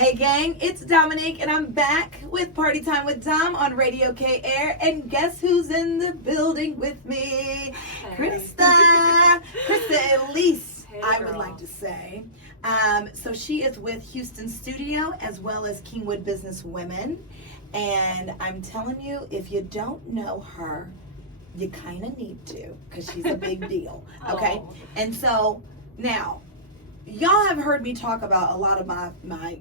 Hey gang, it's Dominique and I'm back with Party Time with Dom on Radio K Air. And guess who's in the building with me? Hey. Christa Elyce, Hey, I would girl. like to say. So she is with Houston Studio as well as Kingwood Business Women. And I'm telling you, if you don't know her, you kind of need to, because she's a big deal. Okay? Oh. And so now, y'all have heard me talk about a lot of my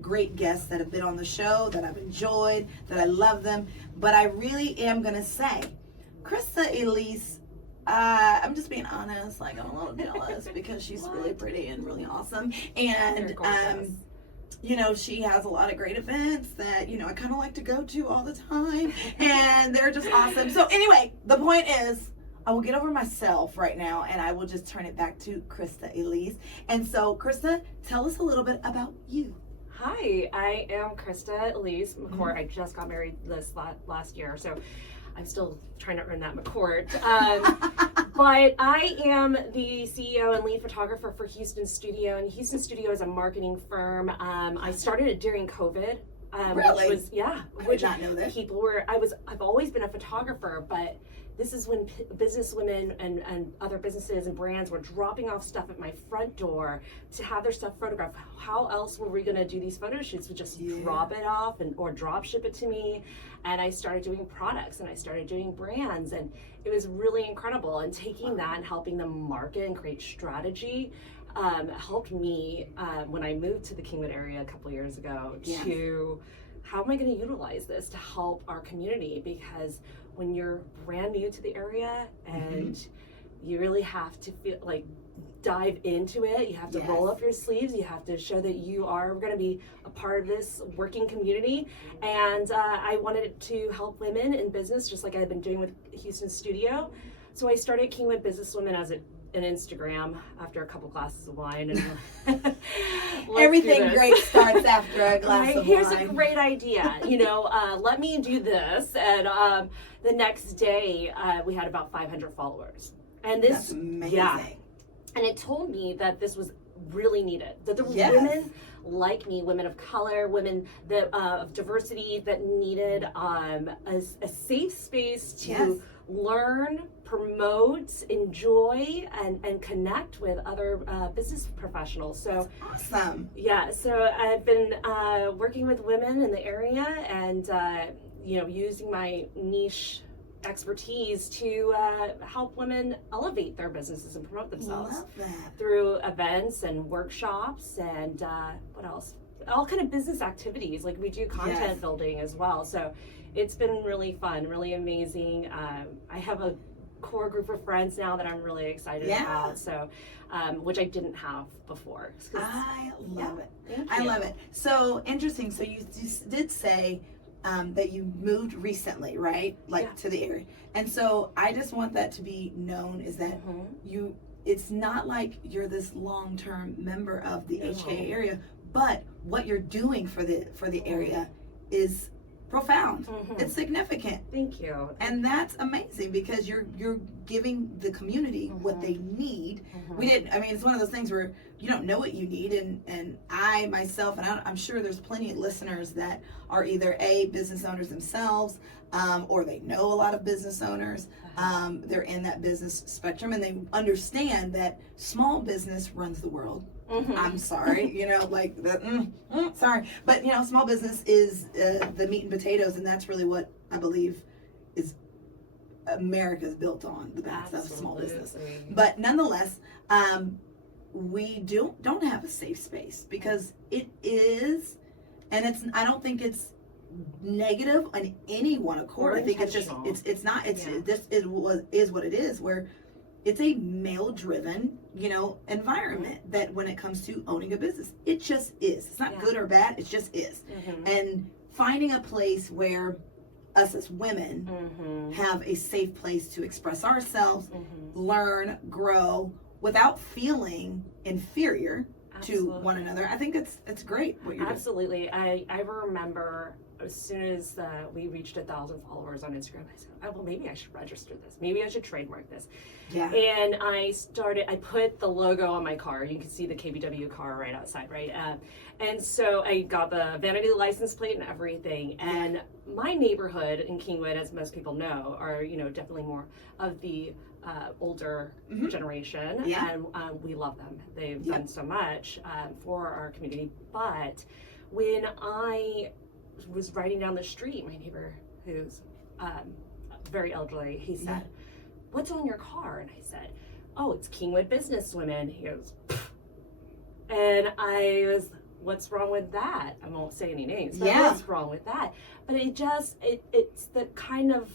great guests that have been on the show, that I've enjoyed, that I love them. But I really am going to say, Christa Elyce, I'm just being honest, like I'm a little jealous because she's really pretty and really awesome. And, she has a lot of great events that, I kind of like to go to all the time. And they're just awesome. So anyway, the point is, I will get over myself right now and I will just turn it back to Christa Elyce. And so, Christa, tell us a little bit about you. Hi, I am Christa Elyce McCourt. I just got married this last year, so I'm still trying to earn that McCourt. But I am the CEO and lead photographer for Houston Studio, and Houston Studio is a marketing firm. I started it during COVID. Really? Which was, yeah. I did not know that. I've always been a photographer, but this is when business women and other businesses and brands were dropping off stuff at my front door to have their stuff photographed. How else were we going to do these photo shoots? We just drop it off or drop ship it to me. And I started doing products and I started doing brands, and it was really incredible. And taking that and helping them market and create strategy helped me when I moved to the Kingwood area a couple years ago to how am I going to utilize this to help our community? Because when you're brand new to the area and you really have to feel like dive into it, you have to roll up your sleeves, you have to show that you are going to be a part of this working community. And I wanted to help women in business just like I've been doing with Houston Studio. So I started Kingwood Business Women as an Instagram after a couple glasses of wine. And Everything great starts after a glass of wine. Here's a great idea. Let me do this. And the next day, we had about 500 followers. And this, that's amazing. Yeah. And it told me that this was really needed. That there were women like me, women of color, women that of diversity that needed a safe space to learn, promote, enjoy, and connect with other business professionals. So that's awesome. Yeah, so I've been working with women in the area and using my niche expertise to help women elevate their businesses and promote themselves through events and workshops and what else? All kind of business activities. Like we do content building as well. So it's been really fun, really amazing. I have a core group of friends now that I'm really excited about. So, which I didn't have before. I love it. Thank I you. love it. So interesting. So you did say that you moved recently, right? To the area. And so I just want that to be known is that it's not like you're this long-term member of the HK area, but what you're doing for the area is profound. It's significant. Thank you. And that's amazing because you're giving the community what they need. It's one of those things where you don't know what you need, and I myself, and I'm sure there's plenty of listeners that are either business owners themselves, or they know a lot of business owners. They're in that business spectrum and they understand that small business runs the world. I'm sorry, sorry. But, small business is the meat and potatoes, and that's really what I believe is America's built on, the backs of small business. But nonetheless, we don't have a safe space because it is, and I don't think it's negative on any one accord. I think it's just, this is what it is, where it's a male-driven, environment that when it comes to owning a business, it just is. It's not good or bad. It just is. And finding a place where us as women have a safe place to express ourselves, learn, grow, without feeling inferior to one another. I think it's great what you're doing. I remember as soon as we reached 1,000 followers on Instagram, I said, oh, well, maybe I should register this. Maybe I should trademark this. Yeah. And I put the logo on my car. You can see the KBW car right outside, right? And so I got the vanity license plate and everything. And my neighborhood in Kingwood, as most people know, are, definitely more of the older generation. Yeah. And we love them. They've done so much for our community. But when I was riding down the street, my neighbor, who's very elderly, he said, what's on your car? And I said, oh, it's Kingwood Businesswomen. He goes, pfft. And I was, what's wrong with that? I won't say any names, but what's wrong with that? But it's the kind of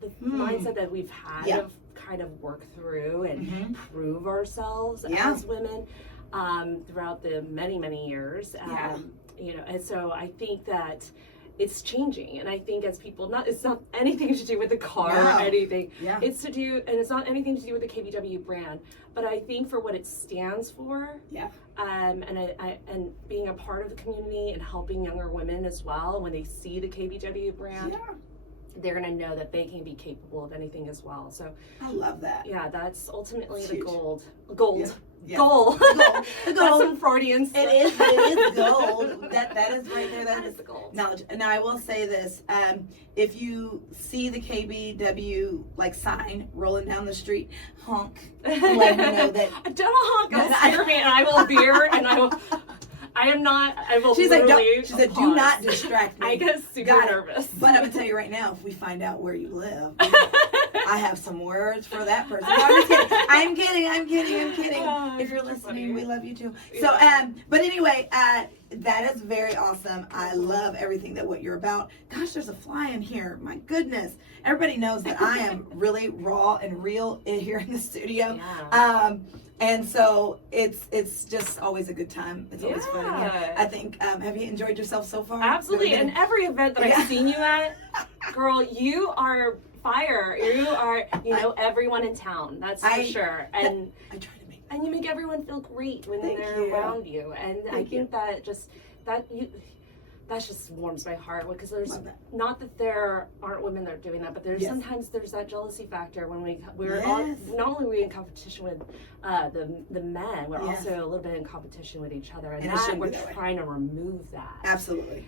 the mindset that we've had of kind of work through and prove ourselves as women throughout the many years. And so I think that it's changing, and I think as people, it's not anything to do with the car or anything. Yeah. It's not anything to do with the KBW brand, but I think for what it stands for. Yeah. And being a part of the community and helping younger women as well, when they see the KBW brand. Yeah. They're going to know that they can be capable of anything as well. So I love that. Yeah, that's ultimately the gold. Yeah. Goal. The goal. That's some Freudian stuff. It is gold. That is right there. That is the gold. Knowledge. Now I will say this: if you see the KBW sign rolling down the street, honk. Let me know that. Don't honk. I'll scare me, and I will veer, and I will. I am not. I will. She said, "Do not distract me." I get super nervous. But I'm gonna tell you right now, if we find out where you live, I have some words for that person. No, I'm kidding. Oh, if you're listening, we love you too. So, but anyway, that is very awesome. I love everything what you're about. Gosh, there's a fly in here. My goodness. Everybody knows that I am really raw and real here in the studio. Yeah. And so it's just always a good time. It's always fun. Yeah. I think, have you enjoyed yourself so far? Absolutely. And every event that I've seen you at, girl, you are fire. You are, everyone in town. That's for sure. And I try to make. And you make everyone feel great when they're around you. And I think that just warms my heart, because there's not that there aren't women that are doing that, but there's sometimes there's that jealousy factor when we're not only are we in competition with the men, we're also a little bit in competition with each other, and we're trying to remove that. Absolutely.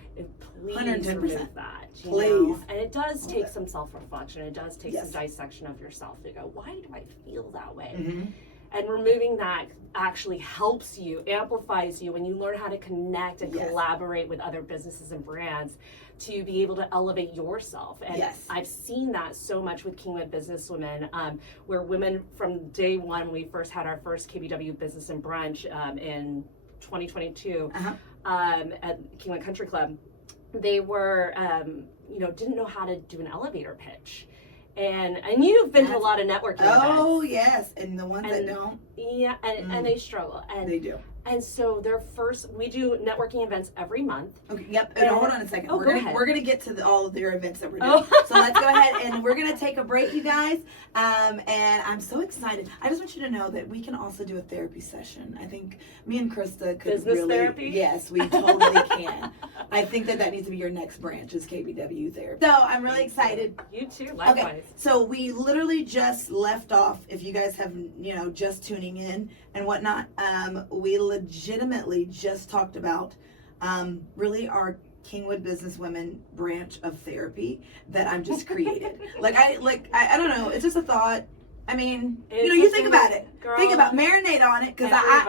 Please 110%. remove that. Please. And it does take some self-reflection. It does take some dissection of yourself to go, why do I feel that way? Mm-hmm. And removing that actually helps you, amplifies you when you learn how to connect and collaborate with other businesses and brands to be able to elevate yourself. And I've seen that so much with Kingwood Businesswomen, where women from day one, when we first had our first KBW Business and Brunch in 2022 at Kingwood Country Club, they were, didn't know how to do an elevator pitch. And you've been to a lot of networking events. Oh, yes. And the ones that don't. Yeah, and they struggle. And they do. And so we do networking events every month. Okay, yep. And hold on a second. We're gonna get to all of their events that we're doing. So let's go ahead and we're gonna take a break, you guys. And I'm so excited. I just want you to know that we can also do a therapy session. I think me and Christa could Business therapy? Yes, we totally can. I think that needs to be your next branch, is KBW therapy. So I'm really excited. You too, likewise. Okay, so we literally just left off, if you guys have, just tuning in and whatnot, we legitimately just talked about really our Kingwood Businesswomen branch of therapy that I'm just created. I don't know, it's just a thought. I mean, you think about it. Girl, think about, marinate on it, because I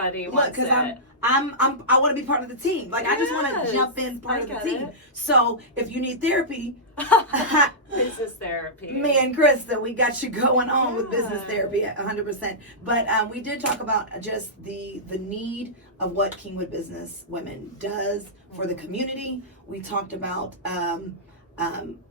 want to be part of the team. I just want to jump in part of the team. So if you need therapy, business therapy. Me and Christa, we got you going on with business therapy 100%. But we did talk about just the need of what Kingwood Businesswomen does for the community. We talked about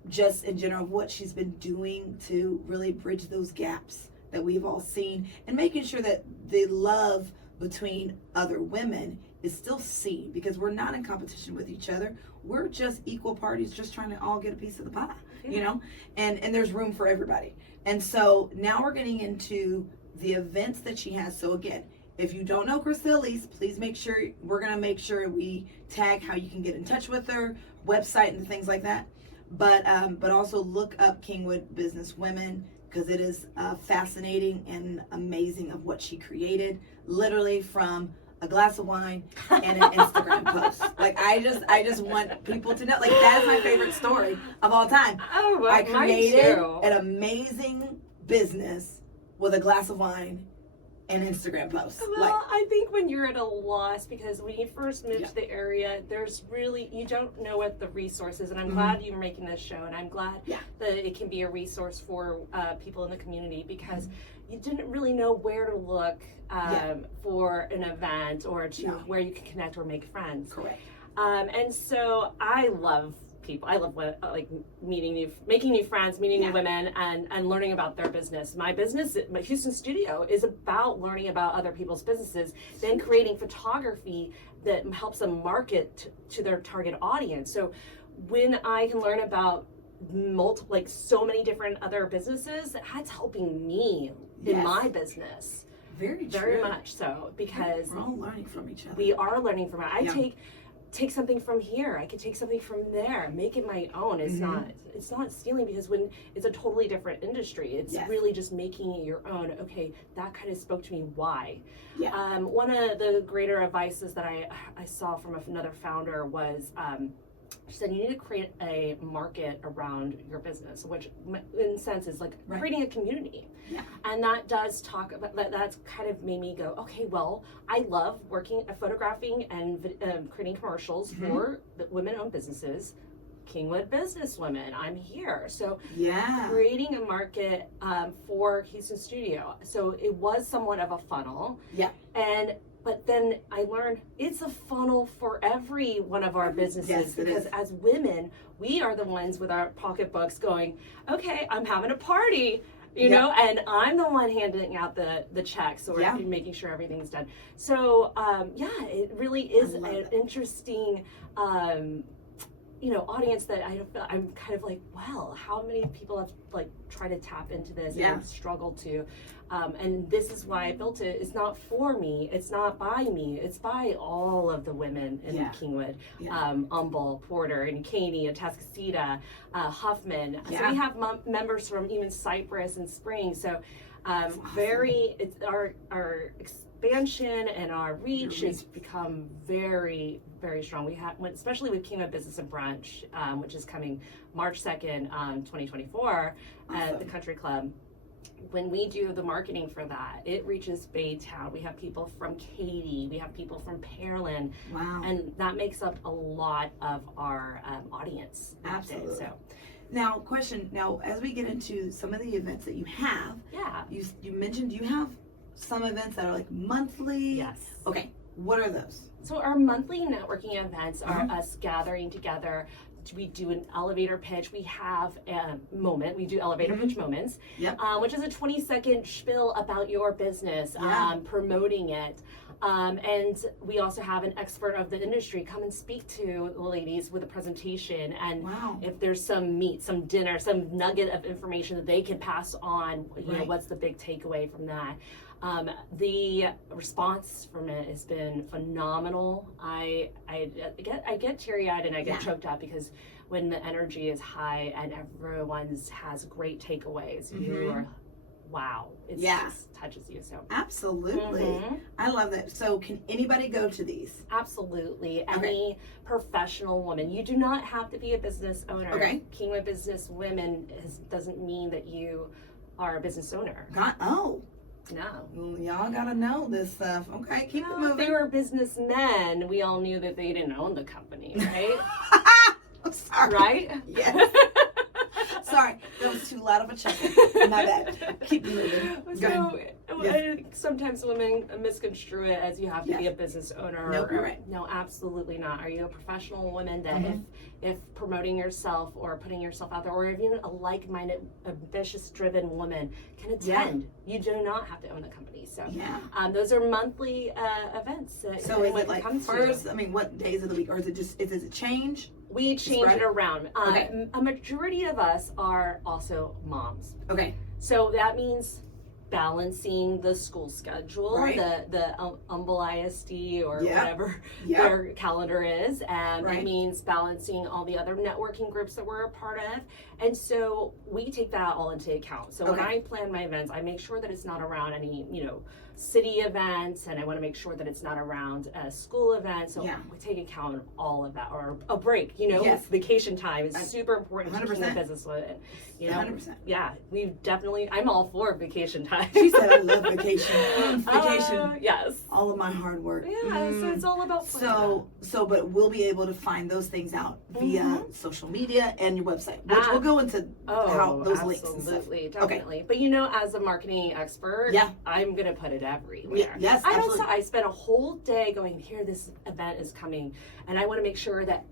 just in general what she's been doing to really bridge those gaps that we've all seen, and making sure that the love between other women is still seen, because we're not in competition with each other. We're just equal parties, just trying to all get a piece of the pie, and there's room for everybody. And so now we're getting into the events that she has. So again, if you don't know Christa Elyce, please make sure, we're going to make sure we tag how you can get in touch with her, website and things like that. But also look up Kingwood Business Women, because it is fascinating and amazing of what she created, literally from a glass of wine and an Instagram post. Like, I just want people to know, like, that is my favorite story of all time. Oh, well, I created mine too. an amazing business with a glass of wine and Instagram post. Well, Like, I think when you're at a loss, because when you first move Yeah. to the area, there's really, you don't know what the resource is. And I'm glad you're making this show, and I'm glad Yeah. that it can be a resource for people in the community, because you didn't really know where to look for an event or to where you can connect or make friends. correct. And so I love people. I love making new friends, meeting new women, and learning about their business. My business, my Houston studio, is about learning about other people's businesses, then creating photography that helps them market to their target audience. So when I can learn about so many different other businesses, that's helping me in my business. Very true. Very much so, because we're all learning from each other. we are learning from it. I take something from here, I could take something from there, make it my own. It's not stealing, because when it's a totally different industry, it's really just making it your own. Okay, that kind of spoke to me. Why? One of the greater advices that I saw from another founder was, she said, you need to create a market around your business, which in a sense is like creating a community. And that does talk about that's kind of made me go, okay, well, I love photographing and creating commercials for the women-owned businesses. Kingwood Business Women, I'm here. So creating a market for Houston Studio. So it was somewhat of a funnel. But then I learned it's a funnel for every one of our businesses, because as women, we are the ones with our pocketbooks going, okay, I'm having a party, you know, and I'm the one handing out the checks or making sure everything's done. So, it really is an interesting, audience that I'm kind of like, well, how many people have tried to tap into this and struggled to, and this is why I built it. It's not for me, it's not by me, it's by all of the women in Kingwood, Humble, Porter, and Caney, and Tascasita, Huffman. So we have members from even Cypress and Spring. So it's our expansion and our reach has become very, very strong. We have, especially with Kingwood Business and Brunch, which is coming March 2nd, 2024 at the Country Club. When we do the marketing for that, it reaches Baytown. We have people from Katy, we have people from Pearland. Wow. And that makes up a lot of our audience. Absolutely. So. Now, as we get into some of the events that you have, you mentioned you have some events that are like monthly. Yes. Okay, what are those? So our monthly networking events are us gathering together. We do an elevator pitch. We have a moment. We do elevator pitch moments, which is a 20-second spiel about your business, promoting it. And we also have an expert of the industry come and speak to the ladies with a presentation. And if there's some meat, some dinner, some nugget of information that they can pass on, you know, what's the big takeaway from that? The response from it has been phenomenal. I get teary-eyed and I get choked up, because when the energy is high and everyone has great takeaways, you are, wow, it just touches you. So absolutely, I love that. So can anybody go to these? Absolutely, any professional woman. You do not have to be a business owner. Kingwood Business Women doesn't mean that you are a business owner. No. Well, y'all gotta know this stuff. Okay, keep it moving. If they were businessmen, we all knew that they didn't own the company, right? I'm sorry. Right? Yes. Sorry, that was too loud of a chuckle. My bad. Keep moving. So, sometimes women misconstrue it as you have to be a business owner. No, you're right. No, absolutely not. Are you a professional woman that if promoting yourself or putting yourself out there, or even a like-minded, ambitious-driven woman can attend? You do not have to own the company. So those are monthly events. So is it like first, I mean, what days of the week? Or is it change? We change it around. A majority of us are also moms. Okay. So that means balancing the school schedule, Right. the Humble ISD or Yeah. whatever Yeah. their calendar is. Right. It means balancing all the other networking groups that we're a part of. And so we take that all into account. So when Okay. I plan my events, I make sure that it's not around any, city events, and I want to make sure that it's not around a school event. So Yeah. we take account of all of that, or a break, Yes. it's vacation time is super important to 100%. the business women. 100%. Yeah, I'm all for vacation time. She said, I love vacation. Vacation. Yes. All of my hard work. Yeah, so it's all about fun. But we'll be able to find those things out via social media and your website, which we'll go into how those links and stuff. Absolutely, definitely. But as a marketing expert, I'm gonna put it everywhere. Yes, I absolutely. I spent a whole day going, here, this event is coming, and I want to make sure that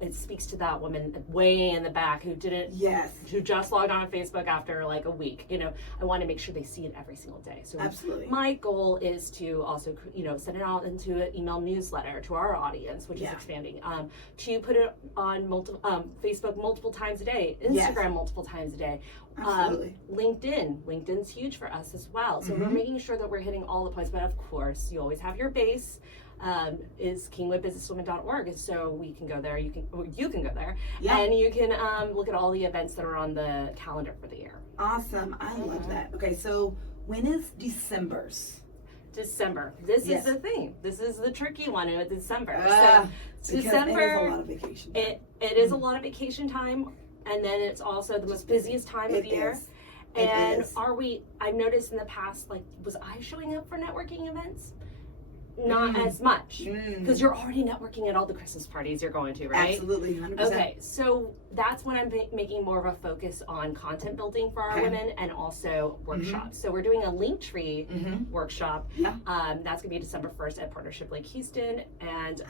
it speaks to that woman way in the back who just logged on Facebook after like a week. I want to make sure they see it every single day. So absolutely. My goal is to also, send it out into an email newsletter to our audience, which is expanding. To put it on Facebook multiple times a day, Instagram multiple times a day. Absolutely. LinkedIn's huge for us as well. So we're making sure that we're hitting all the points. But of course, you always have your base. Is kingwoodbusinesswomen.org, so we can go there. You can go there, and you can look at all the events that are on the calendar for the year. Awesome, I love that. Okay, so when is December's? December. This is the thing. This is the tricky one. December. So December. It is a lot of vacation time. It is a lot of vacation time, and then it's also the most busiest time of the year. And I've noticed in the past, was I showing up for networking events? Not as much, because you're already networking at all the Christmas parties you're going to, right? Absolutely, 100%. Okay, so that's when I'm making more of a focus on content building for our women, and also workshops. So we're doing a Linktree workshop. Yeah. That's gonna be December 1st at Partnership Lake Houston, and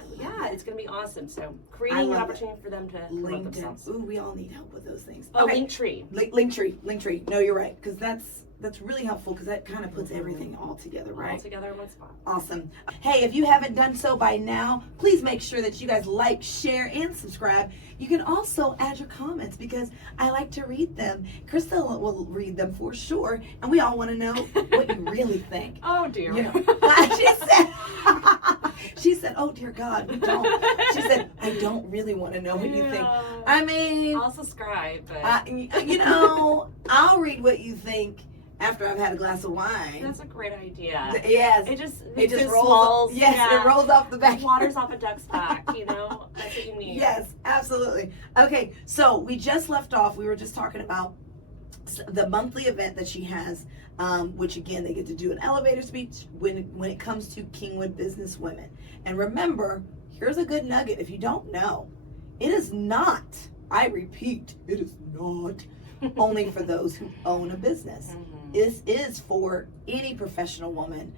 it's gonna be awesome. So creating an opportunity for them to promote themselves. Ooh, we all need help with those things. Oh, Linktree. Linktree. No, you're right, because that's really helpful, because that kind of puts everything all together, right? All together in one spot. Awesome. Hey, if you haven't done so by now, please make sure that you guys like, share, and subscribe. You can also add your comments, because I like to read them. Christa will read them for sure, and we all want to know what you really think. Oh dear. She said, oh dear God, we don't. She said, I don't really want to know what you think. I mean, I'll subscribe, but I'll read what you think after I've had a glass of wine. That's a great idea. Yes. It just rolls off. Yes, it rolls off the back. Water's off a duck's back, That's what you need. Yes, absolutely. Okay, so we just left off. We were just talking about the monthly event that she has, which again, they get to do an elevator speech when it comes to Kingwood Business Women. And remember, here's a good nugget. If you don't know, it is not, I repeat, it is not only for those who own a business. This is for any professional woman,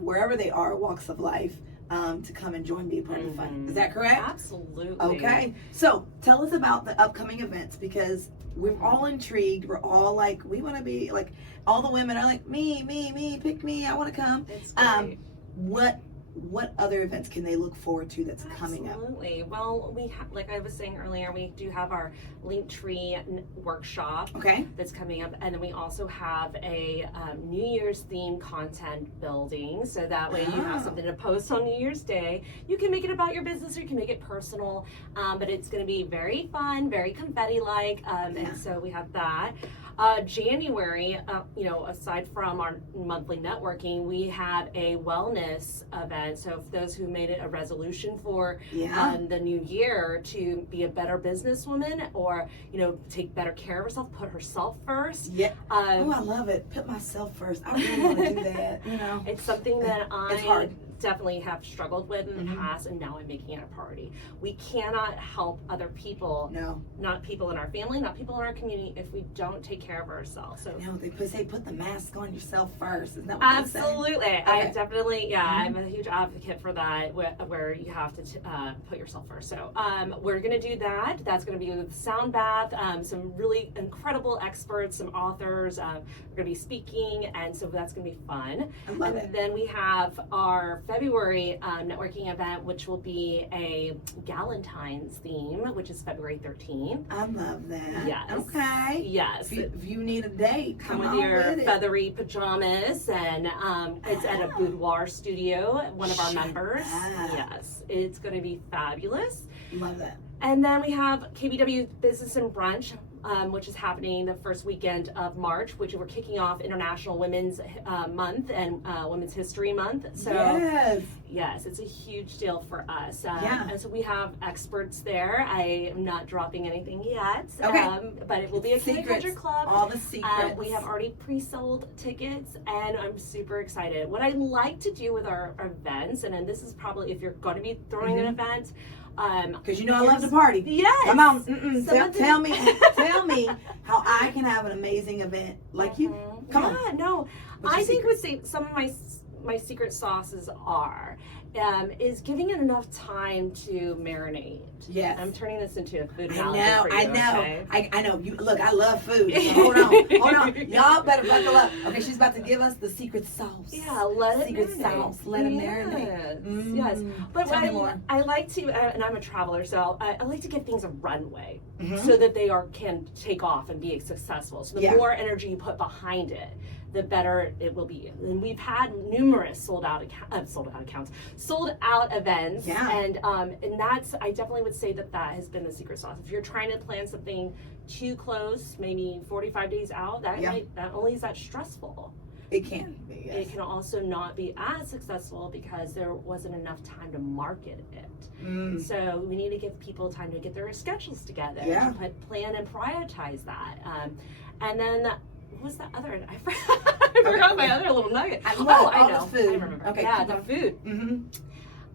wherever they are, walks of life, to come and join, be a part of the fun. Is that correct? Absolutely. Okay. So tell us about the upcoming events, because we're all intrigued. We're all like, we want to be like, all the women are like, me, pick me. I want to come. It's great. What other events can they look forward to that's coming up? Absolutely. Well, we have, like I was saying earlier, we do have our Linktree workshop that's coming up, and then we also have a New Year's themed content building, so that way you have something to post on New Year's Day. You can make it about your business, or you can make it personal, but it's going to be very fun, very confetti-like, and so we have that. January, aside from our monthly networking, we have a wellness event. So for those who made it a resolution for the new year to be a better businesswoman, or take better care of herself, put herself first. Yeah. I love it. Put myself first. I really want to do that. It's something that it's hard. Definitely have struggled with in the past, and now I'm making it a priority. We cannot help other people, not people in our family, not people in our community, if we don't take care of ourselves. So they say put the mask on yourself first. Isn't that what absolutely? Okay. I definitely, I'm a huge advocate for that, where you have to put yourself first. So we're gonna do that. That's gonna be with Sound Bath, some really incredible experts, some authors. We're gonna be speaking, and so that's gonna be fun. I love it. Then we have our February networking event, which will be a Galentine's theme, which is February 13th. I love that. Yes. Okay. Yes. If you need a date, come with on your with it. feathery pajamas, and it's at a boudoir studio, one of our members. Yes, it's going to be fabulous. Love that. And then we have KBW Business and Brunch, which is happening the first weekend of March, which we're kicking off International Women's Month and Women's History Month. So yes, it's a huge deal for us. And so we have experts there. I am not dropping anything yet, but it will be a Culture Club. All the secrets. We have already pre-sold tickets, and I'm super excited. What I like to do with our events, and then this is probably if you're going to be throwing an event, because you know I love to party. Yes. Come on. Tell me how I can have an amazing event like you. Come on. No. I think would say some of my secret sauces is giving it enough time to marinate. Yes. I'm turning this into a food analogy for you. I know. Okay? I know. You look. I love food. So hold on. Y'all better buckle up. Okay, she's about to give us the secret sauce. Yeah, let it marinate. Let it marinate. Yes. But Tell me more. I like to, and I'm a traveler, so I like to give things a runway so that they can take off and be successful. So the more energy you put behind it, the better it will be. And we've had numerous sold out events. Yeah. And that's, I definitely would say that has been the secret sauce. If you're trying to plan something too close, maybe 45 days out, that only is that stressful. It can be, yes. It can also not be as successful because there wasn't enough time to market it. So we need to give people time to get their schedules together, to plan and prioritize that. And then what was that other? I forgot my other little nugget. I know. The food. I remember. Okay, the food.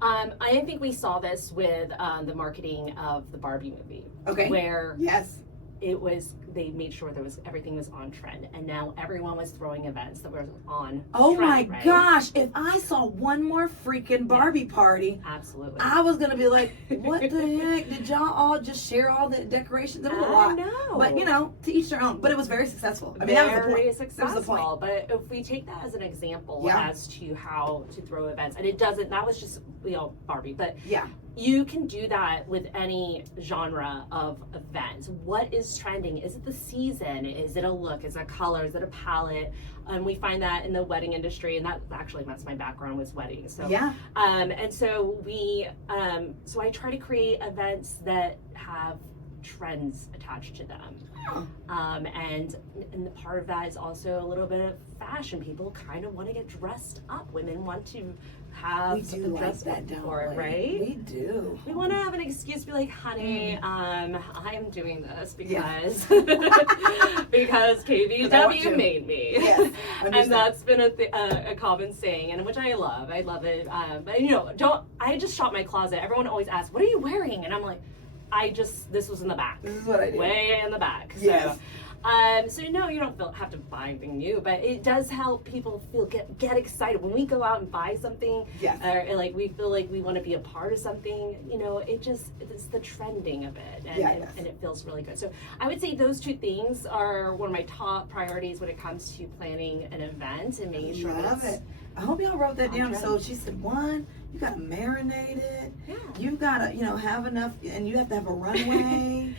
I think we saw this with the marketing of the Barbie movie. Okay. Where it was, they made sure everything was on trend, and now everyone was throwing events that were on oh trend, my gosh, if I saw one more freaking Barbie party, absolutely, I was gonna be like, what the heck, did y'all all just share all the decorations? It was a lot. know. But to each their own. But it was very successful. I mean, very that was the point. successful. That was the point. But if we take that as an example as to how to throw events, and that was just Barbie, but you can do that with any genre of event. What is trending? Is it the season? Is it a look? Is it a color? Is it a palette? And we find that in the wedding industry, and that's my background, was weddings. So and so so I try to create events that have trends attached to them. And the part of that is also a little bit of fashion. People kind of want to get dressed up. Women want to have something dressed up for it, right? We do. We want to have an excuse to be like, honey, I'm doing this because because KBW made me. Yes, and that's been a common saying, and which I love. I love it. But I just shop my closet. Everyone always asks, what are you wearing? And I'm like, this was in the back. This is what I do. Way in the back. Yes. So no, you don't have to buy anything new, but it does help people get excited when we go out and buy something. Yes. Or like we feel like we want to be a part of something. It's the trending of it, and it feels really good. So I would say those two things are one of my top priorities when it comes to planning an event and making sure love it. I hope y'all wrote that down. So she said, one, you gotta marinate it. Yeah. You gotta, have enough, and you have to have a runway.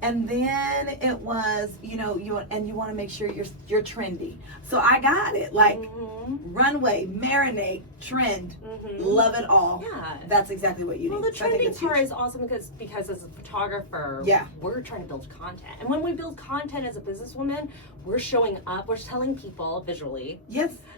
And then it was, you want to make sure you're trendy. So I got it. Like runway, marinate, trend, love it all. Yeah. That's exactly what you need. Well, the trending part is awesome because as a photographer, we're trying to build content. And when we build content as a businesswoman, we're showing up, we're telling people visually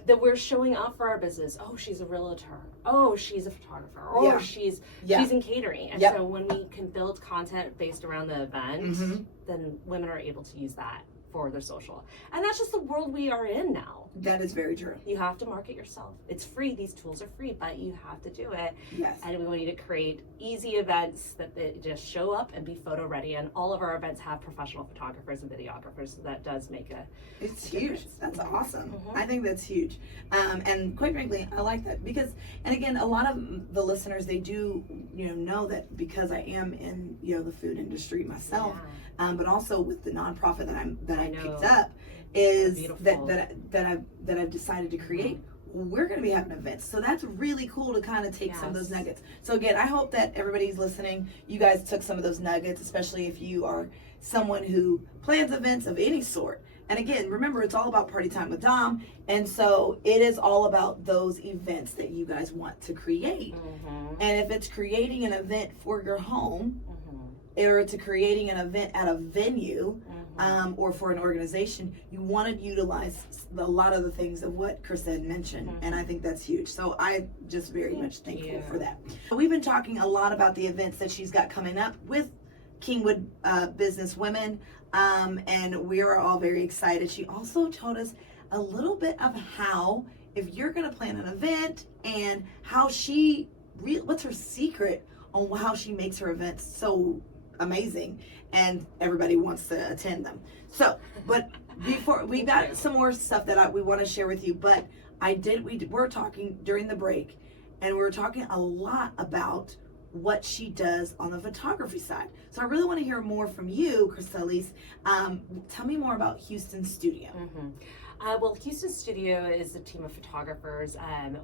that we're showing up for our business. Oh, she's a realtor. Oh, she's a photographer. Oh, she's in catering. And so when we can build content based around the event, then women are able to use that for their social. And that's just the world we are in now. That is very true. You have to market yourself. It's free. These tools are free, but you have to do it. Yes. And we want you to create easy events that they just show up and be photo ready. And all of our events have professional photographers and videographers, so that does make it's huge. That's awesome. I think that's huge. And quite frankly, I like that because, and again, a lot of the listeners, they do, know that because I am in, the food industry myself, but also with the nonprofit that I picked up, is that I've decided to create. we're going to be having events. So that's really cool to kind of take some of those nuggets. So again, I hope that everybody's listening. You guys took some of those nuggets, especially if you are someone who plans events of any sort. And again, remember, it's all about Party Time with Dom. And so it is all about those events that you guys want to create. And if it's creating an event for your home, or to creating an event at a venue, or for an organization, you want to utilize a lot of the things of what Christa had mentioned. And I think that's huge. So I just very much thankful for that. We've been talking a lot about the events that she's got coming up with Kingwood Business Women. And we are all very excited. She also told us a little bit of how, if you're going to plan an event, and how what's her secret on how she makes her events so amazing and everybody wants to attend them. So, but before we got some more stuff that we want to share with you, but we're talking during the break, and we were talking a lot about what she does on the photography side. So I really want to hear more from you, Christa, Elyce. Tell me more about Houston Studio. Well, Houston Studio is a team of photographers.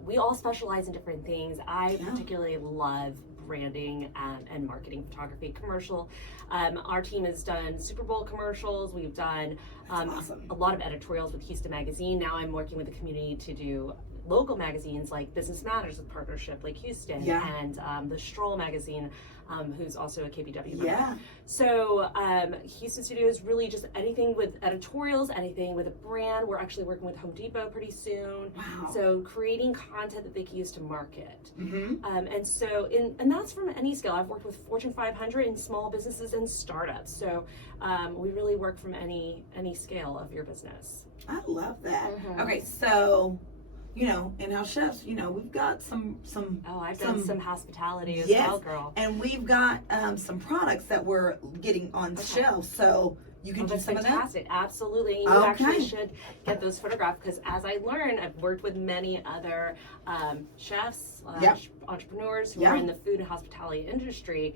We all specialize in different things. I particularly love branding and marketing photography, commercial. Our team has done Super Bowl commercials. We've done a lot of editorials with Houston Magazine. Now I'm working with the community to do local magazines like Business Matters with partnership like Houston, and the Stroll magazine, who's also a KBW member. So Houston Studio is really just anything with editorials, anything with a brand. We're actually working with Home Depot pretty soon. So creating content that they can use to market. And so, and that's from any scale. I've worked with Fortune 500 and small businesses and startups. So we really work from any scale of your business. I love that. Okay, so in-house chefs, we've got some I've done some hospitality as well, girl. And we've got some products that we're getting on shelves, so you can do some of that. Fantastic, absolutely. You actually should get those photographed, because as I learned, I've worked with many other chefs, entrepreneurs who are in the food and hospitality industry.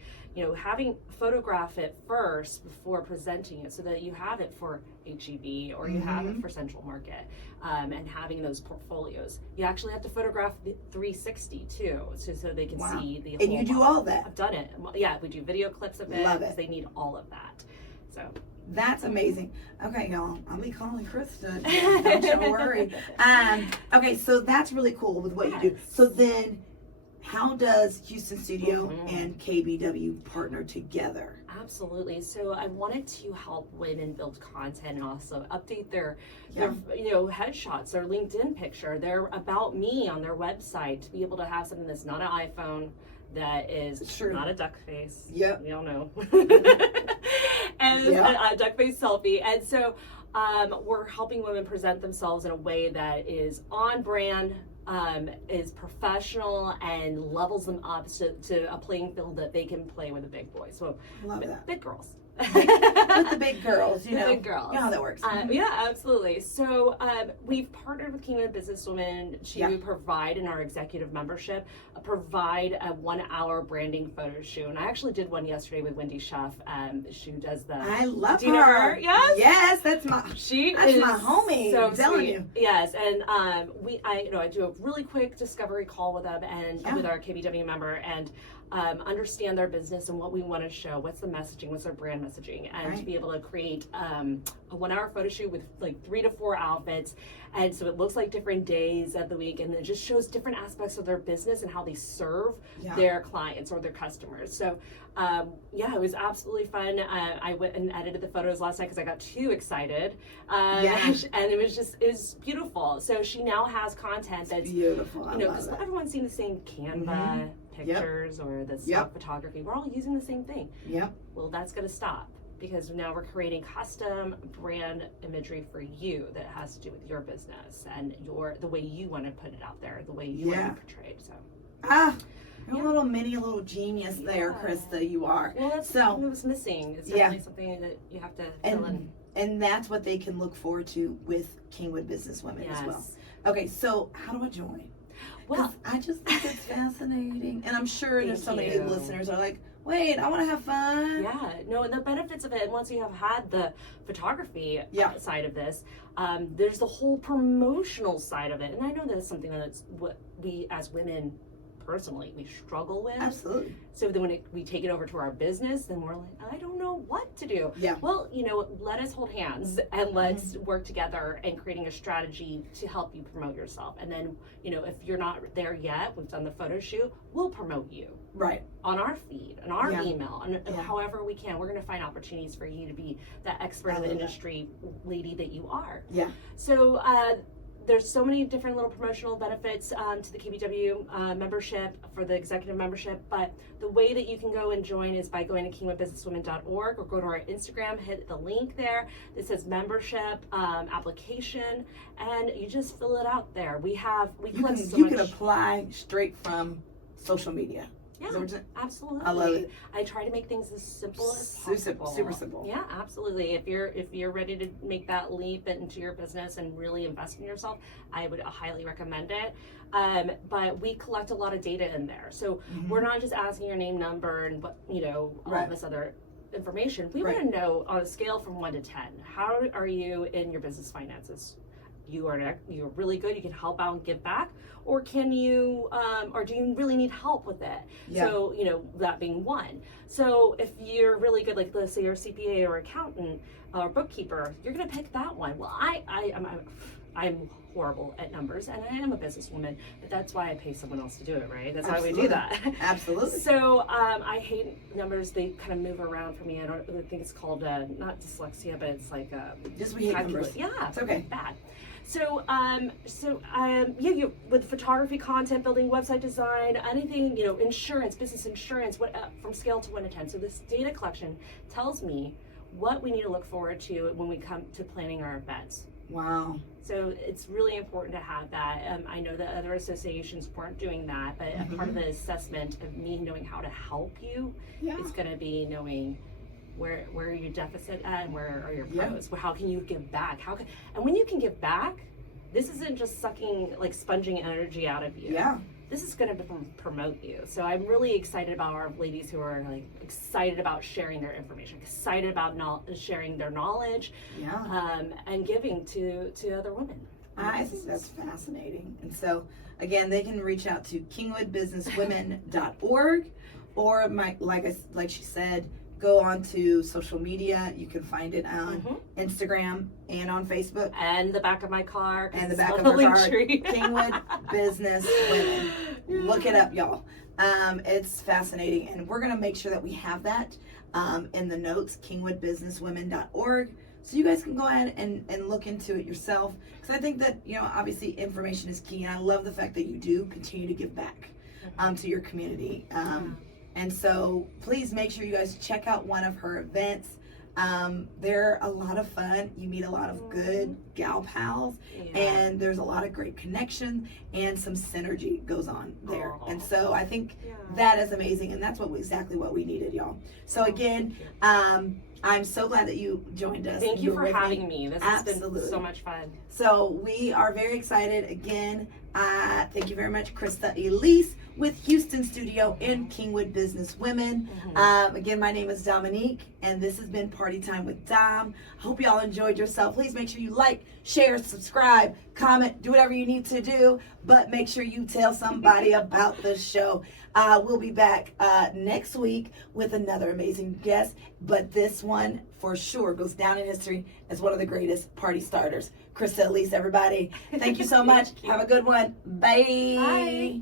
Having photograph it first before presenting it, so that you have it for HEB or you have it for Central Market, and having those portfolios. You actually have to photograph the 360 too, so they can see the whole And you do all that? I've done it. Yeah, we do video clips of it because they need all of that. So that's amazing. Okay, y'all, I'll be calling Christa. Don't you worry. Okay, so that's really cool with what you do. So then, how does Houston Studio and KBW partner together? Absolutely. So I wanted to help women build content and also update their headshots, their LinkedIn picture, their about me on their website, to be able to have something that's not an iPhone, that is not a duck face. We all know. And a duck face selfie. And so we're helping women present themselves in a way that is on brand, is professional, and levels them up to a playing field that they can play with the big boys. So big girls. With the big girls, the big girls. You know how that works. Yeah, absolutely. So we've partnered with Kingwood Businesswomen to provide, in our executive membership, provide a 1-hour branding photo shoot. And I actually did one yesterday with Wendy Schuff. She does the. I love her. Yes, that's my. That's my homie. So I'm telling sweet. you. Yes, and I do a really quick discovery call with them and with our KBW member, and understand their business and what we want to show, what's the messaging, what's their brand messaging, and to be able to create a 1-hour photo shoot with like 3 to 4 outfits, and so it looks like different days of the week, and it just shows different aspects of their business and how they serve their clients or their customers. So it was absolutely fun. I went and edited the photos last night because I got too excited, and it was beautiful. So she now has content that's beautiful. Because everyone's seen the same Canva pictures or the stock photography. We're all using the same thing. Well, that's going to stop, because now we're creating custom brand imagery for you that has to do with your business and the way you want to put it out there, the way you want to be portrayed. So you're a little genius there, Christa. You are. Well, that's something that was missing. It's definitely something that you have to fill in. And that's what they can look forward to with Kingwood Businesswomen as well. Okay, so how do I join? Well, 'Cause I just think it's fascinating. And I'm sure there's so Thank many you. listeners are like, wait, I want to have fun. yeah, no, and the benefits of it, once you have had the photography Yeah. side of this, there's the whole promotional side of it. And I know that's something that's what we as women personally, we struggle with. Absolutely. So then when we take it over to our business, then we're like, I don't know what to do. Yeah. Well, let us hold hands and let's work together and creating a strategy to help you promote yourself. And then, if you're not there yet, we've done the photo shoot, we'll promote you Right. on our feed, on our Yeah. email, and Yeah. however we can. We're going to find opportunities for you to be that expert in the industry lady that you are. Yeah. So, there's so many different little promotional benefits to the KBW membership for the executive membership, but the way that you can go and join is by going to kingwoodbusinesswomen.org or go to our Instagram, hit the link there that says membership application, and you just fill it out there. We collect so You much. can apply straight from social media. Yeah, Is that what you're- absolutely. I love it. I try to make things as simple as Super possible. super simple. Yeah, absolutely. If you're ready to make that leap into your business and really invest in yourself, I would highly recommend it. But we collect a lot of data in there, so we're not just asking your name, number, and all Right. this other information. We Right. want to know on a scale from 1 to 10, how are you in your business finances? You're really good. You can help out and give back, or can you, or do you really need help with it? Yeah. So that being 1. So if you're really good, like let's say you're a CPA or accountant or bookkeeper, you're gonna pick that one. Well, I'm horrible at numbers, and I am a businesswoman, but that's why I pay someone else to do it, right? That's why we do that. Absolutely. So I hate numbers. They kind of move around for me. I think it's called not dyslexia, but it's like Just we hate numbers. yeah, It's okay. bad. So, you with photography, content building, website design, anything, insurance, business insurance, from scale to 1 to 10. So this data collection tells me what we need to look forward to when we come to planning our events. Wow. So it's really important to have that. I know that other associations weren't doing that, but a part of the assessment of me knowing how to help you is going to be knowing where are your deficit at and where are your pros. How can you give back? And when you can give back, this isn't just sponging energy out of you. Yeah. This is going to promote you. So I'm really excited about our ladies who are excited about sharing their information, excited about sharing their knowledge, and giving to other women. I think that's fascinating. And so, again, they can reach out to kingwoodbusinesswomen.org, or like she said, go on to social media. You can find it on Instagram and on Facebook. And the back of my car. And the back of her car, Kingwood Business Women. Look it up, y'all. It's fascinating. And we're going to make sure that we have that in the notes, kingwoodbusinesswomen.org. So you guys can go ahead and look into it yourself. Because I think that, obviously information is key. And I love the fact that you do continue to give back to your community. And so please make sure you guys check out one of her events. They're a lot of fun. You meet a lot of good gal pals, and there's a lot of great connection and some synergy goes on there. And so I think that is amazing, and that's exactly what we needed, y'all. So again, I'm so glad that you joined us. Thank you for having me. This has been so much fun. So we are very excited. Again, thank you very much, Christa Elyce with Houston Studio in Kingwood Business Women. Again, my name is Dominique, and this has been Party Time with Dom. I hope y'all enjoyed yourself. Please make sure you like, share, subscribe, comment, do whatever you need to do, but make sure you tell somebody about the show. We'll be back next week with another amazing guest, but this one for sure goes down in history as one of the greatest party starters. Christa Elyce, everybody. Thank you so much. Have a good one. Bye. Bye.